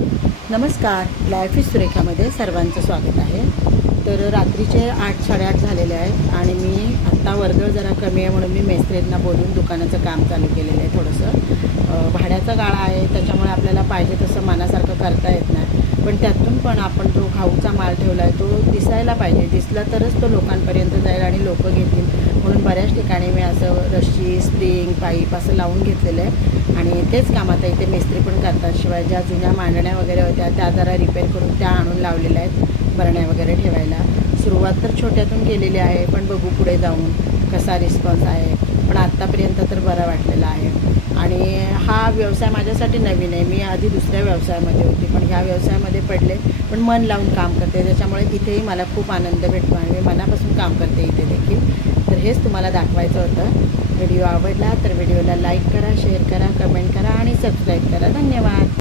नमस्कार, life is सुरेखामध्ये सर्वांचं स्वागत आहे. तर रात्रीचे 8-8:30 झालेले आहेत आणि मी आत्ता वर्दळ जरा कमी आहे म्हणून मी मेस्त्रींना बोलून दुकानाचं काम चालू केलेलं आहे. थोडंसं भाड्याचा गाळा आहे, त्याच्यामुळे आपल्याला पाहिजे तसं मनासारखं करता येत नाही. पण त्यातून पण आपण जो खाऊचा माल ठेवला आहे तो दिसायला पाहिजे, दिसला तरच तो लोकांपर्यंत जाईल आणि लोक घेतील. म्हणून बऱ्याच ठिकाणी मी असं रश्शी, स्प्रिंग, पाईप असं लावून घेतलेलं आहे आणि तेच काम आता इथे मेस्त्री पण करतात. शिवाय ज्या जुन्या मांडण्या वगैरे होत्या त्या जरा रिपेअर करून त्या आणून लावलेल्या आहेत बरण्या वगैरे ठेवायला. सुरुवात तर छोट्यातून केलेली आहे, पण बघू पुढे जाऊन कसा रिस्पॉन्स आहे. पण आत्तापर्यंत तर बरं वाटलेलं आहे. आणि हा व्यवसाय माझ्यासाठी नवीन आहे. मी आधी दुसऱ्या व्यवसायामध्ये होती, पण ह्या व्यवसायामध्ये पडले, पण मन लावून काम करते. त्याच्यामुळे इथेही मला खूप आनंद भेटतो आणि मी मनापासून काम करते इथे देखील. तर हेच तुम्हाला दाखवायचं होतं. व्हिडिओ आवडला तर व्हिडिओला लाईक करा, शेअर करा, कमेंट करा आणि सबस्क्राईब करा. धन्यवाद.